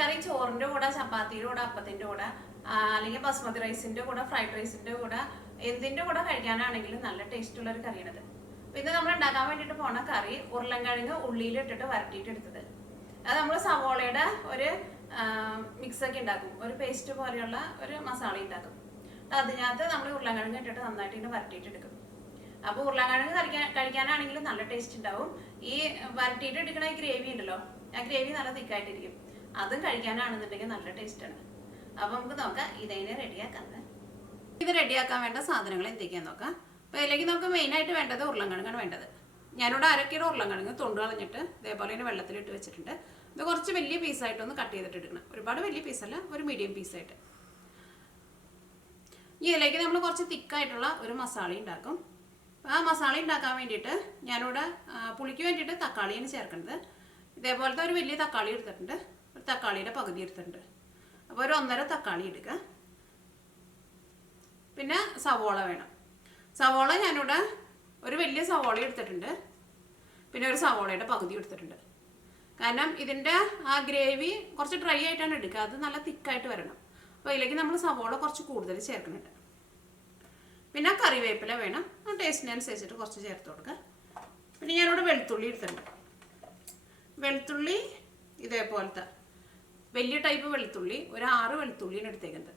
കറി ചോറിന്റെ കൂടെ, ചപ്പാത്തിയുടെ കൂടെ, അപ്പത്തിന്റെ കൂടെ, അല്ലെങ്കിൽ ബസ്മതി റൈസിന്റെ കൂടെ, ഫ്രൈഡ് റൈസിന്റെ കൂടെ, എന്തിന്റെ കൂടെ കഴിക്കാനാണെങ്കിലും നല്ല ടേസ്റ്റ് ഉള്ള ഒരു കറിയാണിത്. ഇത് നമ്മൾ ഉണ്ടാക്കാൻ വേണ്ടിയിട്ട് പോണ കറി ഉരുളൻകിഴങ്ങ് ഉള്ളിയിലിട്ടിട്ട് വരട്ടിയിട്ട് എടുത്തത്. അത് നമ്മൾ സവോളയുടെ ഒരു മിക്സ് ഒക്കെ ഉണ്ടാക്കും, ഒരു പേസ്റ്റ് പോലെയുള്ള ഒരു മസാല ഉണ്ടാക്കും. അതിനകത്ത് നമ്മൾ ഉരുളൻകിഴങ്ങ് ഇട്ടിട്ട് നന്നായിട്ട് ഇങ്ങനെ വരട്ടിയിട്ട് എടുക്കും. അപ്പോൾ ഉരുളൻകിഴങ്ങ് കഴിക്കാനാണെങ്കിലും നല്ല ടേസ്റ്റ് ഉണ്ടാവും. ഈ വരട്ടിയിട്ട് എടുക്കുന്ന ഗ്രേവി ഉണ്ടല്ലോ, ആ ഗ്രേവി നല്ല തിക്കായിട്ടിരിക്കും. അതും കഴിക്കാനാണെന്നുണ്ടെങ്കിൽ നല്ല ടേസ്റ്റാണ്. അപ്പോൾ നമുക്ക് നോക്കാം ഇതെങ്ങനെ റെഡിയാക്കാന്ന്. ഇത് റെഡിയാക്കാൻ വേണ്ട സാധനങ്ങൾ എന്തൊക്കെയാന്ന് നോക്കാം. അപ്പോൾ ഇതിലേക്ക് നമുക്ക് മെയിനായിട്ട് വേണ്ടത് ഉരുളൻകിഴങ്ങാണ് വേണ്ടത്. ഞാനിവിടെ 1/2 കിലോ ഉരുളൻകിഴങ്ങ് തൊണ്ട് കളഞ്ഞിട്ട് ഇതേപോലെ തന്നെ വെള്ളത്തിലിട്ട് വെച്ചിട്ടുണ്ട്. ഇത് കുറച്ച് വലിയ പീസായിട്ടൊന്ന് കട്ട് ചെയ്തിട്ട് എടുക്കണം. ഒരുപാട് വലിയ പീസല്ല, ഒരു മീഡിയം പീസായിട്ട്. ഇതിലേക്ക് നമ്മൾ കുറച്ച് തിക്കായിട്ടുള്ള ഒരു മസാല ഉണ്ടാക്കും. ആ മസാല ഉണ്ടാക്കാൻ വേണ്ടിയിട്ട് ഞാനിവിടെ പുളിക്ക് വേണ്ടിയിട്ട് തക്കാളിയാണ് ചേർക്കുന്നത്. ഇതേപോലത്തെ ഒരു വലിയ തക്കാളി എടുത്തിട്ടുണ്ട്, ഒരു തക്കാളിയുടെ പകുതി എടുത്തിട്ടുണ്ട്. അപ്പോൾ ഒരു 1.5 തക്കാളി എടുക്കുക. പിന്നെ സവോള വേണം. സവോള ഞാനിവിടെ ഒരു വലിയ സവോള എടുത്തിട്ടുണ്ട്, പിന്നെ ഒരു സവോളയുടെ പകുതി എടുത്തിട്ടുണ്ട്. കാരണം ഇതിൻ്റെ ആ ഗ്രേവി കുറച്ച് ഡ്രൈ ആയിട്ടാണ് എടുക്കുക, അത് നല്ല തിക്കായിട്ട് വരണം. അപ്പോൾ ഇതിലേക്ക് നമ്മൾ സവോള കുറച്ച് കൂടുതൽ ചേർക്കുന്നുണ്ട്. പിന്നെ കറിവേപ്പില വേണം, ആ ടേസ്റ്റിനനുസരിച്ചിട്ട് കുറച്ച് ചേർത്ത് കൊടുക്കുക. പിന്നെ ഞാനിവിടെ വെളുത്തുള്ളി എടുത്തിട്ടുണ്ട്. വെളുത്തുള്ളി ഇതേപോലത്തെ വലിയ ടൈപ്പ് വെളുത്തുള്ളി ഒരു 6 വെളുത്തുള്ളിയാണ് എടുത്തേക്കുന്നത്.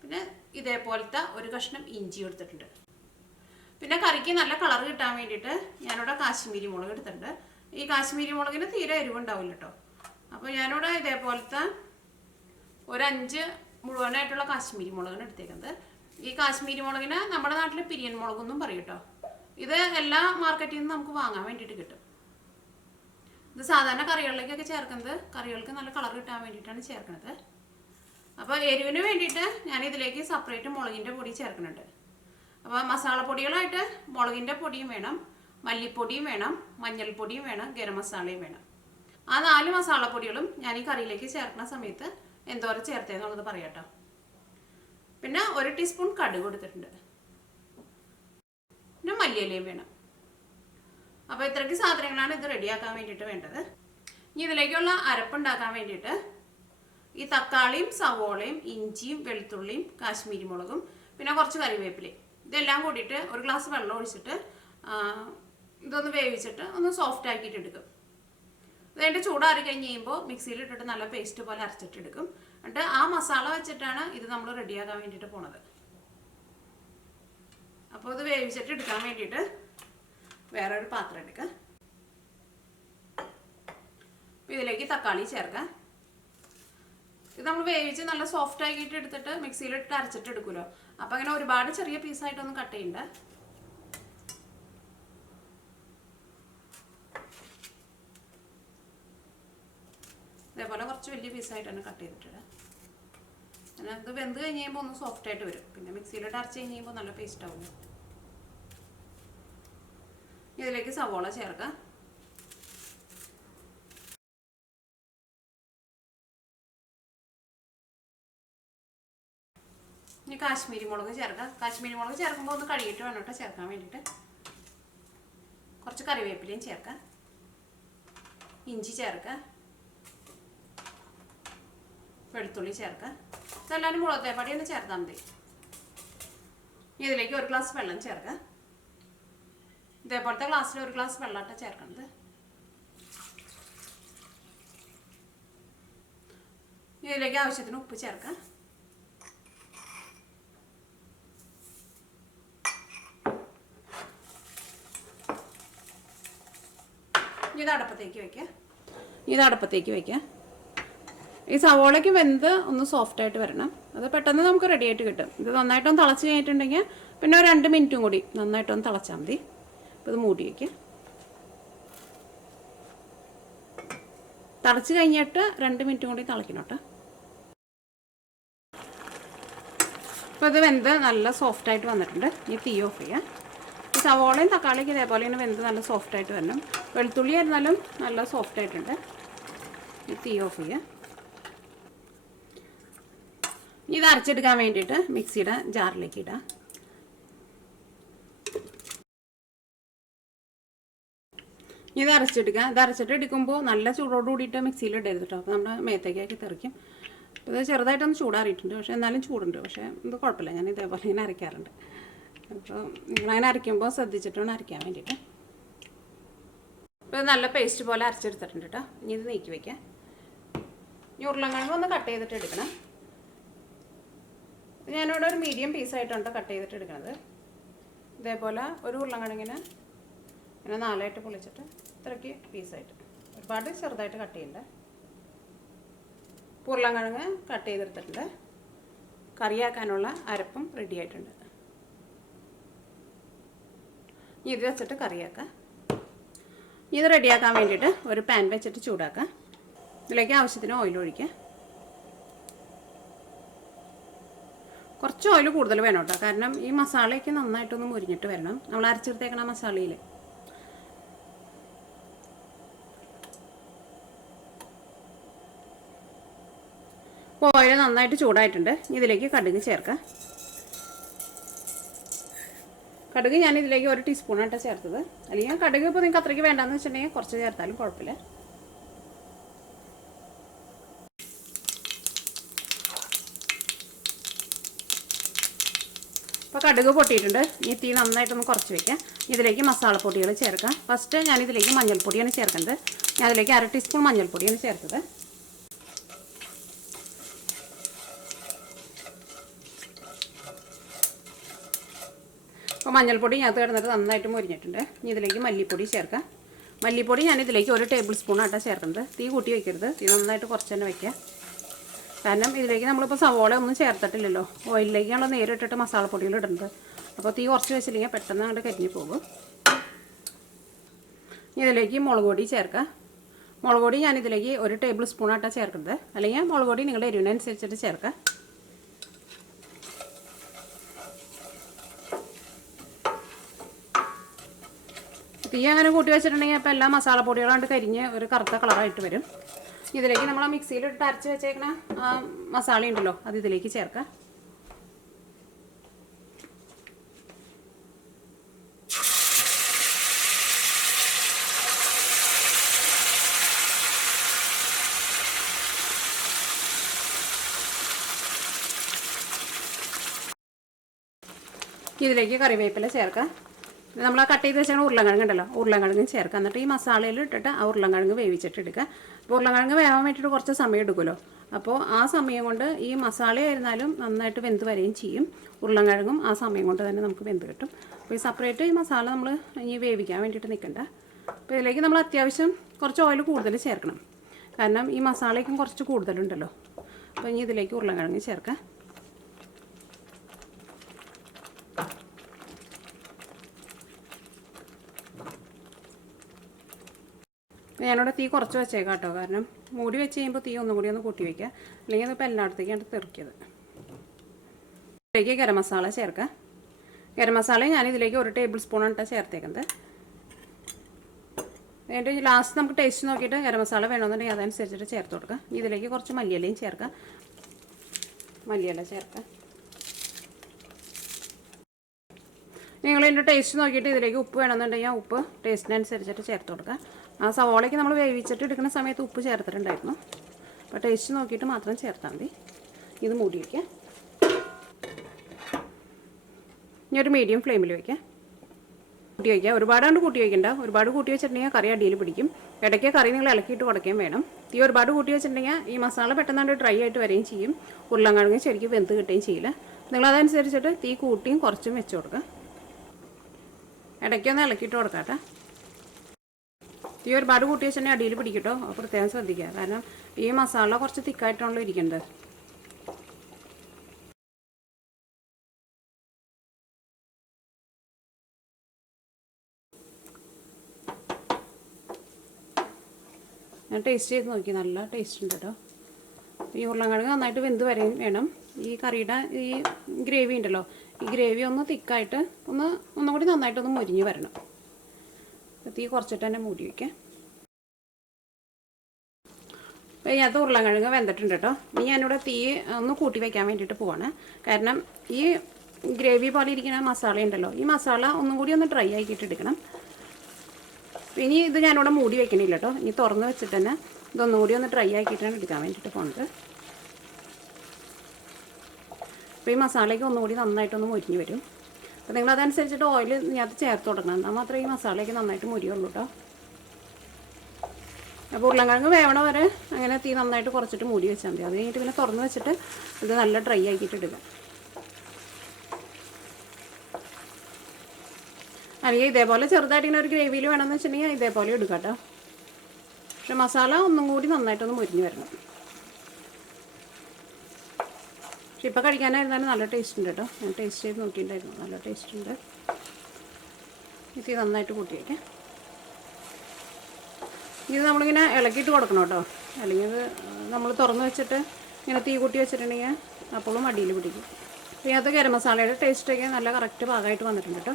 പിന്നെ ഇതേപോലത്തെ ഒരു കഷ്ണം ഇഞ്ചി എടുത്തിട്ടുണ്ട്. പിന്നെ കറിക്ക് നല്ല കളർ കിട്ടാൻ വേണ്ടിയിട്ട് ഞാനിവിടെ കാശ്മീരി മുളക് എടുത്തിട്ടുണ്ട്. ഈ കാശ്മീരി മുളകിന് തീരെ എരിവുണ്ടാവില്ല കേട്ടോ. അപ്പോൾ ഞാനിവിടെ ഇതേപോലത്തെ ഒരു 5 മുഴുവനായിട്ടുള്ള കാശ്മീരി മുളകാണ് എടുത്തേക്കുന്നത്. ഈ കാശ്മീരി മുളകിന് നമ്മുടെ നാട്ടിൽ പിരിയൻ മുളകൊന്നും പറയും കേട്ടോ. ഇത് എല്ലാ മാർക്കറ്റിൽ നിന്നും നമുക്ക് വാങ്ങാൻ വേണ്ടിയിട്ട് കിട്ടും. ഇത് സാധാരണ കറികളിലേക്കൊക്കെ ചേർക്കുന്നത് കറികൾക്ക് നല്ല കളർ കിട്ടാൻ വേണ്ടിയിട്ടാണ് ചേർക്കുന്നത്. അപ്പോൾ എരിവിന് വേണ്ടിയിട്ട് ഞാൻ ഇതിലേക്ക് സെപ്പറേറ്റ് മുളകിൻ്റെ പൊടി ചേർക്കുന്നുണ്ട്. അപ്പോൾ മസാലപ്പൊടികളായിട്ട് മുളകിൻ്റെ പൊടിയും വേണം, മല്ലിപ്പൊടിയും വേണം, മഞ്ഞൾപ്പൊടിയും വേണം, ഗരം മസാലയും വേണം. ആ 4 മസാലപ്പൊടികളും ഞാൻ ഈ കറിയിലേക്ക് ചേർക്കുന്ന സമയത്ത് എന്തോരം ചേർത്തേന്നുള്ളത് പറയാം കേട്ടോ. പിന്നെ 1 ടീസ്പൂൺ കടുക് എടുത്തിട്ടുണ്ട്. പിന്നെ മല്ലിയിലയും വേണം. അപ്പോൾ ഇത്രയ്ക്ക് സാധനങ്ങളാണ് ഇത് റെഡിയാക്കാൻ വേണ്ടിയിട്ട് വേണ്ടത്. ഇനി ഇതിലേക്കുള്ള അരപ്പുണ്ടാക്കാൻ വേണ്ടിയിട്ട് ഈ തക്കാളിയും സവോളയും ഇഞ്ചിയും വെളുത്തുള്ളിയും കാശ്മീരി മുളകും പിന്നെ കുറച്ച് കറിവേപ്പിലയും ഇതെല്ലാം കൂടിയിട്ട് 1 ഗ്ലാസ് വെള്ളം ഒഴിച്ചിട്ട് ഇതൊന്ന് വേവിച്ചിട്ട് ഒന്ന് സോഫ്റ്റ് ആക്കിയിട്ട് എടുക്കും. ഇതതിൻ്റെ ചൂടാറി കഴിഞ്ഞ് കഴിയുമ്പോൾ മിക്സിയിലിട്ടിട്ട് നല്ല പേസ്റ്റ് പോലെ അരച്ചിട്ട് എടുക്കും. എന്നിട്ട് ആ മസാല വെച്ചിട്ടാണ് ഇത് നമ്മൾ റെഡിയാക്കാൻ വേണ്ടിയിട്ട് പോണത്. അപ്പോൾ ഇത് വേവിച്ചിട്ട് എടുക്കാൻ വേണ്ടിയിട്ട് വേറൊരു പാത്രം എടുക്കുക. ഇതിലേക്ക് തക്കാളി ചേർക്കാം. ഇത് നമ്മൾ വേവിച്ച് നല്ല സോഫ്റ്റ് ആക്കിയിട്ട് എടുത്തിട്ട് മിക്സിയിലിട്ട് അരച്ചിട്ട് എടുക്കുമല്ലോ. അപ്പം അങ്ങനെ ഒരുപാട് ചെറിയ പീസായിട്ടൊന്നും കട്ട് ചെയ്യണ്ട. ഇതേപോലെ കുറച്ച് വലിയ പീസായിട്ടാണ് കട്ട് ചെയ്തിട്ടിടുക. അങ്ങനെ ഇത് വെന്ത് കഴിഞ്ഞ് കഴിയുമ്പോൾ ഒന്ന് സോഫ്റ്റ് ആയിട്ട് വരും. പിന്നെ മിക്സിയിലിട്ട് അരച്ച് കഴിഞ്ഞ് കഴിയുമ്പോൾ നല്ല പേസ്റ്റ് ആവും. ഇതിലേക്ക് സവോള ചേർക്കാം. ഇനി കാശ്മീരി മുളക് ചേർക്കാം. കാശ്മീരി മുളക് ചേർക്കുമ്പോൾ ഒന്ന് കഴുകിയിട്ട് വേണം കേട്ടോ ചേർക്കാൻ വേണ്ടിയിട്ട്. കുറച്ച് കറിവേപ്പിലയും ചേർക്കാം. ഇഞ്ചി ചേർക്കാം. വെളുത്തുള്ളി ചേർക്കാം. ഇതെല്ലാവരും മുളകേപ്പൊടി ഒന്ന് ചേർത്താൽ മതി. ഇതിലേക്ക് 1 ഗ്ലാസ് വെള്ളം ചേർക്കാം. ഇതേപോലത്തെ ഗ്ലാസ്സിൽ 1 ഗ്ലാസ് വെള്ളമായിട്ടാണ് ചേർക്കുന്നത്. ഇതിലേക്ക് ആവശ്യത്തിന് ഉപ്പ് ചേർക്കാം. ഇത് അടപ്പത്തേക്ക് വയ്ക്കുക. ഈ സവോളയ്ക്ക് വെന്ത് ഒന്ന് സോഫ്റ്റായിട്ട് വരണം. അത് പെട്ടെന്ന് നമുക്ക് റെഡി ആയിട്ട് കിട്ടും. ഇത് നന്നായിട്ടൊന്ന് തിളച്ച് കഴിഞ്ഞിട്ടുണ്ടെങ്കിൽ പിന്നെ ഒരു 2 മിനിറ്റും കൂടി നന്നായിട്ടൊന്ന് തിളച്ചാൽ മതി. അപ്പോൾ ഇത് മൂടി വയ്ക്കുക. തിളച്ച് കഴിഞ്ഞിട്ട് 2 മിനിറ്റും കൂടി തിളയ്ക്കണം കേട്ടോ. അപ്പോൾ ഇത് വെന്ത് നല്ല സോഫ്റ്റായിട്ട് വന്നിട്ടുണ്ട്. ഇനി തീ ഓഫ് ചെയ്യാം. ഈ സവോളയും തക്കാളിയൊക്കെ ഇതേപോലെ ഇങ്ങനെ വെന്ത് നല്ല സോഫ്റ്റായിട്ട് വരണം. വെളുത്തുള്ളി ആയിരുന്നാലും നല്ല സോഫ്റ്റായിട്ടുണ്ട്. ഈ തീ ഓഫ് ചെയ്യാം. ഇത് അരച്ചെടുക്കാൻ വേണ്ടിയിട്ട് മിക്സിയുടെ ജാറിലേക്ക് ഇടാം. ഇത് അരച്ചെടുക്കുക. ഇത് അരച്ചിട്ടെടുക്കുമ്പോൾ നല്ല ചൂടോട് കൂടിയിട്ട് മിക്സിയിൽ ഇടരുത് കേട്ടോ. അപ്പോൾ നമ്മുടെ മേത്തേക്കാക്കി തെറിക്കും. ഇത് ചെറുതായിട്ടൊന്ന് ചൂടാറിയിട്ടുണ്ട്, പക്ഷേ എന്നാലും ചൂടുണ്ട്. പക്ഷേ ഇത് കുഴപ്പമില്ല, ഞാൻ ഇതേപോലെ ഇങ്ങനെ അരയ്ക്കാറുണ്ട്. അപ്പോൾ നിങ്ങളങ്ങനെ അരയ്ക്കുമ്പോൾ ശ്രദ്ധിച്ചിട്ട് വേണം അരയ്ക്കാൻ വേണ്ടിയിട്ട്. ഇപ്പോൾ ഇത് നല്ല പേസ്റ്റ് പോലെ അരച്ചെടുത്തിട്ടുണ്ട് കേട്ടോ. ഇനി ഇത് നീക്കി വയ്ക്കാം. ഇനി ഉരുളക്കിഴങ്ങ് ഒന്ന് കട്ട് ചെയ്തിട്ട് എടുക്കണം. ഞാനിവിടെ ഒരു മീഡിയം പീസായിട്ടുണ്ട് കട്ട് ചെയ്തിട്ട് എടുക്കുന്നത്. ഇതേപോലെ ഒരു ഉരുളക്കിഴങ്ങിന് ഇങ്ങനെ 4ആയിട്ട് പൊളിച്ചിട്ട് ഇത്രയ്ക്ക് പീസായിട്ട്, ഒരുപാട് ചെറുതായിട്ട് കട്ട് ചെയ്യണ്ട. ഉരുളക്കിഴങ്ങ് കട്ട് ചെയ്തെടുത്തിട്ടുണ്ട്. കറിയാക്കാനുള്ള അരപ്പും റെഡി ആയിട്ടുണ്ട്. ഇത് വെച്ചിട്ട് കറിയാക്കാം. ഇത് റെഡിയാക്കാൻ വേണ്ടിയിട്ട് ഒരു പാൻ വെച്ചിട്ട് ചൂടാക്കാം. ഇതിലേക്ക് ആവശ്യത്തിന് ഓയിൽ ഒഴിക്കുക. കുറച്ച് ഓയിൽ കൂടുതൽ വേണം കേട്ടോ, കാരണം ഈ മസാലയ്ക്ക് നന്നായിട്ടൊന്ന് മുരിഞ്ഞിട്ട് വരണം. നമ്മൾ അരച്ചെടുത്തേക്കണ മസാലയിൽ. ഇപ്പോൾ ഓയിൽ നന്നായിട്ട് ചൂടായിട്ടുണ്ട്. ഇതിലേക്ക് കടുക് ചേർക്കാം. കടുക് ഞാൻ ഇതിലേക്ക് 1 ടീസ്പൂണായിട്ട് ചേർത്തത്. അല്ലെങ്കിൽ കടുക് ഇപ്പോൾ നിങ്ങൾക്ക് അത്രയ്ക്ക് വേണ്ടാന്ന് വെച്ചിട്ടുണ്ടെങ്കിൽ കുറച്ച് ചേർത്താലും കുഴപ്പമില്ല. അപ്പോൾ കടുക് പൊട്ടിയിട്ടുണ്ട്. ഈ തീ നന്നായിട്ടൊന്ന് കുറച്ച് വയ്ക്കാം. ഇതിലേക്ക് മസാലപ്പൊടികൾ ചേർക്കാം. ഫസ്റ്റ് ഞാനിതിലേക്ക് മഞ്ഞൾപ്പൊടിയാണ് ചേർക്കുന്നത്. ഞാൻ അതിലേക്ക് 1/2 ടീസ്പൂൺ മഞ്ഞൾപ്പൊടിയാണ് ചേർത്തത്. അപ്പോൾ മഞ്ഞൾപ്പൊടി ഞാൻ കിടന്നിട്ട് നന്നായിട്ട് മുരിഞ്ഞിട്ടുണ്ട്. ഇനി ഇതിലേക്ക് മല്ലിപ്പൊടി ചേർക്കാം. മല്ലിപ്പൊടി ഞാനിതിലേക്ക് 1 ടേബിൾ സ്പൂണായിട്ടാണ് ചേർക്കുന്നത്. തീ കൂട്ടി വയ്ക്കരുത്, തീ നന്നായിട്ട് കുറച്ച് തന്നെ വയ്ക്കുക. കാരണം ഇതിലേക്ക് നമ്മളിപ്പോൾ സവോള ഒന്നും ചേർത്തിട്ടില്ലല്ലോ, ഓയിലിലേക്കാണല്ലോ നേരിട്ടിട്ട് മസാലപ്പൊടികൾ ഇടുന്നത്. അപ്പോൾ തീ കുറച്ച് വെച്ചില്ലെങ്കിൽ പെട്ടെന്ന് അങ്ങോട്ട് കരിഞ്ഞു പോകും. ഇതിലേക്ക് മുളക് പൊടി ചേർക്കാം. മുളക് പൊടി ഞാനിതിലേക്ക് 1 ടേബിൾ സ്പൂണായിട്ടാണ് ചേർക്കുന്നത്. അല്ലെങ്കിൽ മുളക് പൊടി നിങ്ങളുടെ എരിവിനനുസരിച്ചിട്ട് ചേർക്കാം. തീ അങ്ങനെ കൂട്ടി വെച്ചിട്ടുണ്ടെങ്കിൽ അപ്പോൾ എല്ലാ മസാലപ്പൊടികളാണ്ട് കരിഞ്ഞ് ഒരു കറുത്ത കളറായിട്ട് വരും. ഇതിലേക്ക് നമ്മൾ ആ മിക്സിയിലിട്ട് അരച്ച് വെച്ചേക്കണ മസാല ഉണ്ടല്ലോ, അത് ഇതിലേക്ക് ചേർക്കാം. ഇതിലേക്ക് കറിവേപ്പില ചേർക്കാം. നമ്മൾ ആ കട്ട് ചെയ്ത് വെച്ചാൽ ഉരുളക്കിഴങ്ങ് ഉണ്ടല്ലോ, ഉരുളക്കിഴങ്ങ് ചേർക്കുക. എന്നിട്ട് ഈ മസാലയിൽ ഇട്ടിട്ട് ആ ഉരുളക്കിഴങ്ങ് വേവിച്ചിട്ട് എടുക്കുക. അപ്പോൾ ഉരുളക്കിഴങ്ങ് വേവാൻ വേണ്ടിയിട്ട് കുറച്ച് സമയം എടുക്കുമല്ലോ. അപ്പോൾ ആ സമയം കൊണ്ട് ഈ മസാല ആയിരുന്നാലും നന്നായിട്ട് വെന്ത് വരികയും ചെയ്യും. ഉരുളക്കിഴങ്ങും ആ സമയം കൊണ്ട് തന്നെ നമുക്ക് വെന്ത് കിട്ടും. അപ്പോൾ ഈ സെപ്പറേറ്റ് ഈ മസാല നമ്മൾ ഇനി വേവിക്കാൻ വേണ്ടിയിട്ട് നിൽക്കണ്ട. അപ്പോൾ ഇതിലേക്ക് നമ്മൾ അത്യാവശ്യം കുറച്ച് ഓയിൽ കൂടുതൽ ചേർക്കണം, കാരണം ഈ മസാലയ്ക്കും കുറച്ച് കൂടുതലുണ്ടല്ലോ. അപ്പോൾ ഇനി ഇതിലേക്ക് ഉരുളക്കിഴങ്ങ് ചേർക്കാം. ഞാനിവിടെ തീ കുറച്ച് വെച്ചേക്കാം കേട്ടോ, കാരണം മൂടി വെച്ച് കഴിയുമ്പോൾ തീ ഒന്നും കൂടി ഒന്ന് കൂട്ടി വയ്ക്കുക, അല്ലെങ്കിൽ അതിപ്പോൾ എല്ലായിടത്തേക്കാണ് തെറിക്കിയത്. ഇതിലേക്ക് ഗരം മസാല ചേർക്കാം. ഗരം മസാല ഞാനിതിലേക്ക് 1 ടേബിൾ സ്പൂണാണ് ചേർത്തേക്കുന്നത്. എന്നിട്ട് ലാസ്റ്റ് നമുക്ക് ടേസ്റ്റ് നോക്കിയിട്ട് ഗരം മസാല വേണമെന്നുണ്ടെങ്കിൽ അതനുസരിച്ചിട്ട് ചേർത്ത് കൊടുക്കുക. ഇതിലേക്ക് കുറച്ച് മല്ലിയിലയും ചേർക്കാം. മല്ലിയില ചേർക്കാം. നിങ്ങൾ ഇതിൻ്റെ ടേസ്റ്റ് നോക്കിയിട്ട് ഇതിലേക്ക് ഉപ്പ് വേണമെന്നുണ്ടെങ്കിൽ ഉപ്പ് ടേസ്റ്റിനനുസരിച്ചിട്ട് ചേർത്ത് കൊടുക്കുക. ആ സവോളയ്ക്ക് നമ്മൾ വേവിച്ചിട്ട് എടുക്കുന്ന സമയത്ത് ഉപ്പ് ചേർത്തിട്ടുണ്ടായിരുന്നു. അപ്പോൾ ടേസ്റ്റ് നോക്കിയിട്ട് മാത്രം ചേർത്താൽ മതി. ഇത് മൂടി വയ്ക്കുക. ഇനി ഒരു മീഡിയം ഫ്ലെയിമിൽ വയ്ക്കുക. കൂട്ടി വയ്ക്കുക. ഒരുപാടാണ്ട് കൂട്ടി വയ്ക്കണ്ട. ഒരുപാട് കൂട്ടി വെച്ചിട്ടുണ്ടെങ്കിൽ കറി അടിയിൽ പിടിക്കും. ഇടയ്ക്ക് കറി നിങ്ങൾ ഇളക്കിയിട്ട് കൊടുക്കുകയും വേണം. തീ ഒരുപാട് കൂട്ടി വെച്ചിട്ടുണ്ടെങ്കിൽ ഈ മസാല പെട്ടെന്നാണ്ട് ഡ്രൈ ആയിട്ട് വരികയും ചെയ്യും. ഉരുളക്കിഴങ്ങ് ശരിക്കും വെന്ത് കിട്ടുകയും ചെയ്യില്ല. നിങ്ങളതനുസരിച്ചിട്ട് തീ കൂട്ടിയും കുറച്ചും വെച്ച് കൊടുക്കുക. ഇടയ്ക്കൊന്ന് ഇളക്കിയിട്ട് കൊടുക്കാം കേട്ടോ. ഈ ഒരുപാട് കൂട്ടി വെച്ചിട്ടുണ്ടെങ്കിൽ അടിയിൽ പിടിക്കട്ടോ, പ്രത്യേകം ശ്രദ്ധിക്കുക. കാരണം ഈ മസാല കുറച്ച് തിക്കായിട്ടാണല്ലോ ഇരിക്കേണ്ടത്. ഞാൻ ടേസ്റ്റ് ചെയ്ത് നോക്കി, നല്ല ടേസ്റ്റ് ഉണ്ട് കേട്ടോ. ഈ ഉരുളക്കിഴങ്ങ് നന്നായിട്ട് വെന്ത് വരെയും വേണം. ഈ കറിയുടെ ഈ ഗ്രേവി ഉണ്ടല്ലോ, ഈ ഗ്രേവി ഒന്ന് തിക്കായിട്ട് ഒന്നും കൂടി നന്നായിട്ടൊന്ന് മുരിഞ്ഞ് വരണം. തീ കുറച്ചിട്ട് തന്നെ മൂടി വയ്ക്കാം. അപ്പോൾ ഇതിനകത്ത് ഉരുളക്കിഴങ്ങ് വെന്തിട്ടുണ്ട് കേട്ടോ. ഇനി ഞാനിവിടെ തീ ഒന്ന് കൂട്ടി വയ്ക്കാൻ വേണ്ടിയിട്ട് പോവാണ്. കാരണം ഈ ഗ്രേവി പോലെ ഇരിക്കുന്ന മസാല ഉണ്ടല്ലോ, ഈ മസാല ഒന്നും കൂടി ഒന്ന് ഡ്രൈ ആക്കിയിട്ട് എടുക്കണം. ഇനി ഇത് ഞാനിവിടെ മൂടി വെക്കണില്ല കേട്ടോ. ഇനി തുറന്ന് വെച്ചിട്ട് തന്നെ ഇതൊന്നും കൂടി ഒന്ന് ഡ്രൈ ആക്കിയിട്ടാണ് എടുക്കാൻ വേണ്ടിയിട്ട് പോകുന്നത്. അപ്പോൾ ഈ മസാലയ്ക്ക് ഒന്നുകൂടി നന്നായിട്ടൊന്ന് മുരിഞ്ഞ് വരും. അപ്പോൾ നിങ്ങളതനുസരിച്ചിട്ട് ഓയിൽ ഇതിനകത്ത് ചേർത്ത് കൊടുക്കണം. എന്നാൽ മാത്രമേ ഈ മസാലയ്ക്ക് നന്നായിട്ട് മുരിയുള്ളൂ കേട്ടോ. അപ്പോൾ ഉരുളക്കിഴങ്ങ് വേവണ വരെ അങ്ങനെ തീ നന്നായിട്ട് കുറച്ചിട്ട് മൂടി വെച്ചാൽ മതി. അത് കഴിഞ്ഞിട്ട് പിന്നെ തുറന്ന് വെച്ചിട്ട് ഇത് നല്ല ഡ്രൈ ആക്കിയിട്ട് എടുക്കാം. അല്ലെങ്കിൽ ഇതേപോലെ ചെറുതായിട്ട് ഇങ്ങനെ ഒരു ഗ്രേവിയിൽ വേണമെന്ന് വെച്ചിട്ടുണ്ടെങ്കിൽ ഇതേപോലെ എടുക്കാം കേട്ടോ. പക്ഷെ മസാല ഒന്നും കൂടി നന്നായിട്ടൊന്ന് മുരിഞ്ഞ് വരണം. പക്ഷെ ഇപ്പോൾ കഴിക്കാനായിരുന്നാലും നല്ല ടേസ്റ്റ് ഉണ്ട് കേട്ടോ. ഞാൻ ടേസ്റ്റ് ചെയ്ത് നോക്കിയിട്ടുണ്ടായിരുന്നു, നല്ല ടേസ്റ്റ് ഉണ്ട്. ഇത് നന്നായിട്ട് കൂട്ടി വയ്ക്കാം. ഇത് നമ്മളിങ്ങനെ ഇളക്കിയിട്ട് കൊടുക്കണം കേട്ടോ. അല്ലെങ്കിൽ ഇത് നമ്മൾ തുറന്ന് വെച്ചിട്ട് ഇങ്ങനെ തീ കൂട്ടി വെച്ചിട്ടുണ്ടെങ്കിൽ അപ്പോഴും അടിയിൽ പിടിക്കും. ഇതിനകത്ത് ഗരം മസാലയുടെ ടേസ്റ്റൊക്കെ നല്ല കറക്റ്റ് ഭാഗമായിട്ട് വന്നിട്ടുണ്ട് കേട്ടോ.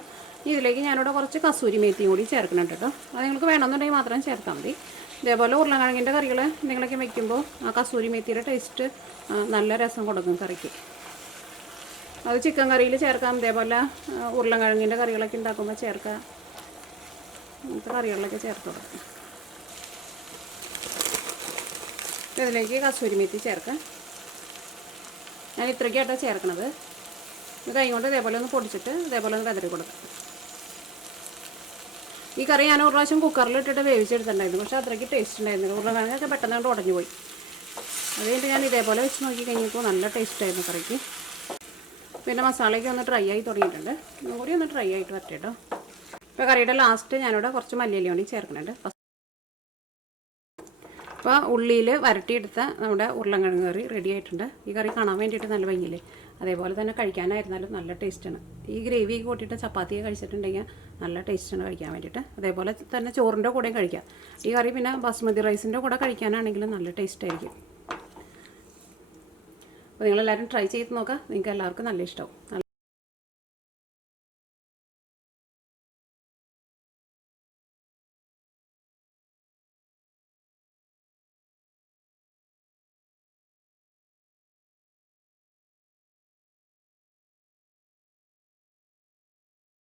ഇതിലേക്ക് ഞാനിവിടെ കുറച്ച് കസൂരി മേത്തിയും കൂടി ചേർക്കുന്നുണ്ട് കേട്ടോ. അത് നിങ്ങൾക്ക് വേണമെന്നുണ്ടെങ്കിൽ മാത്രം ചേർത്താൽ മതി. ഇതേപോലെ ഉരുളക്കിഴങ്ങിൻ്റെ കറികൾ എന്തെങ്കിലുമൊക്കെ വയ്ക്കുമ്പോൾ ആ കസൂരി മേത്തിയുടെ ടേസ്റ്റ് നല്ല രസം കൊടുക്കും കറിക്ക്. അത് ചിക്കൻ കറിയിൽ ചേർക്കാം. ഇതേപോലെ ഉരുളക്കിഴങ്ങിൻ്റെ കറികളൊക്കെ ഉണ്ടാക്കുമ്പോൾ ചേർക്കാം. അങ്ങനത്തെ കറികളിലൊക്കെ ചേർത്ത് കൊടുക്കാം. ഇതിലേക്ക് കസൂരി മേത്തി ചേർക്കാം. ഞാൻ ഇത്രയ്ക്കായിട്ടാണ് ചേർക്കണത്. ഇത് കൈ കൊണ്ട് ഇതേപോലെ ഒന്ന് പൊടിച്ചിട്ട് ഇതേപോലെ ഒന്ന് വെതറി കൊടുക്കാം. ഈ കറി ഞാൻ ഒരു പ്രാവശ്യം കുക്കറിലിട്ടിട്ട് വേവിച്ചെടുത്തിട്ടുണ്ടായിരുന്നു. പക്ഷേ അത്രയ്ക്ക് ടേസ്റ്റ് ഉണ്ടായിരുന്നു. ഉരുളക്കിഴങ്ങൊക്കെ പെട്ടെന്ന് കൊണ്ട് ഉടഞ്ഞു പോയി. അത് കഴിഞ്ഞിട്ട് ഞാൻ ഇതേപോലെ വെച്ച് നോക്കി കഴിഞ്ഞപ്പോൾ നല്ല ടേസ്റ്റ് ആയിരുന്നു കറിക്ക്. പിന്നെ മസാലയ്ക്ക് ഒന്ന് ഡ്രൈ ആയി തുടങ്ങിയിട്ടുണ്ട്. ഒന്നും കൂടി ഒന്ന് ഡ്രൈ ആയിട്ട് വരട്ടെ കേട്ടോ. ഇപ്പോൾ കറിയുടെ ലാസ്റ്റ് ഞാനിവിടെ കുറച്ച് മല്ലിയില കൂടി ചേർക്കുന്നുണ്ട്. അപ്പോൾ ഉള്ളിയിൽ വരട്ടിയെടുത്ത നമ്മുടെ ഉരുളക്കിഴങ്ങ് കറി റെഡി ആയിട്ടുണ്ട്. ഈ കറി കാണാൻ വേണ്ടിയിട്ട് നല്ല ഭംഗിയില്ലേ. അതേപോലെ തന്നെ കഴിക്കാനായിരുന്നാലും നല്ല ടേസ്റ്റാണ്. ഈ ഗ്രേവി കൂട്ടിയിട്ട് ചപ്പാത്തിയൊക്കെ കഴിച്ചിട്ടുണ്ടെങ്കിൽ നല്ല ടേസ്റ്റാണ് കഴിക്കാൻ വേണ്ടിയിട്ട്. അതേപോലെ തന്നെ ചോറിൻ്റെ കൂടെയും കഴിക്കാം. ഈ കറി പിന്നെ ബസ്മതി റൈസിൻ്റെ കൂടെ കഴിക്കാനാണെങ്കിലും നല്ല ടേസ്റ്റായിരിക്കും. അപ്പോൾ നിങ്ങളെല്ലാവരും ട്രൈ ചെയ്ത് നോക്കുക. നിങ്ങൾക്ക് എല്ലാവർക്കും നല്ല ഇഷ്ടമാവും.